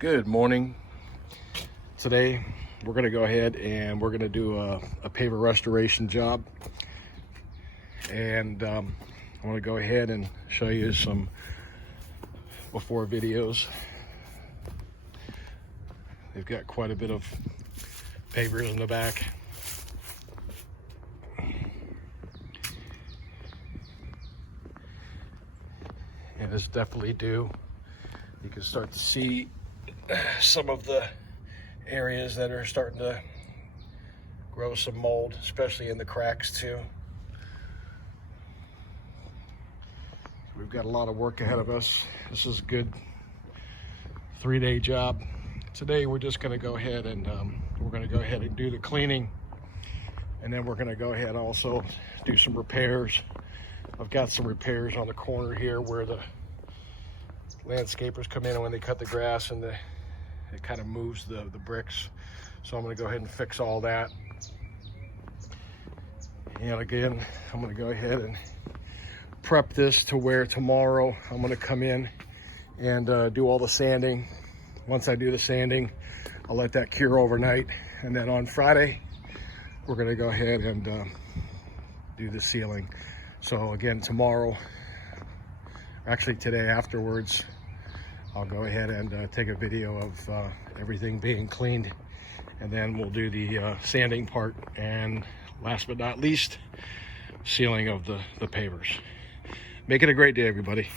Good morning. Today we're going to go ahead and we're going to do a paver restoration job, and I want to go ahead and show you some before videos. They've got quite a bit of pavers in the back. And it's definitely due. You can start to see some of the areas that are starting to grow some mold, especially in the cracks too. We've got a lot of work ahead of us. This is a good 3-day job. Today we're just going to go ahead and do the cleaning, and then we're going to go ahead and also do some repairs. I've got some repairs on the corner here where the landscapers come in and when they cut the grass and it kind of moves the bricks. So I'm going to go ahead and fix all that. And again, I'm going to go ahead and prep this to where tomorrow I'm going to come in and do all the sanding. Once I do the sanding, I'll let that cure overnight. And then on Friday, we're going to go ahead and do the sealing. So again, tomorrow, actually today afterwards, I'll go ahead and take a video of everything being cleaned, and then we'll do the sanding part, and last but not least, sealing of the pavers. Make it a great day, everybody.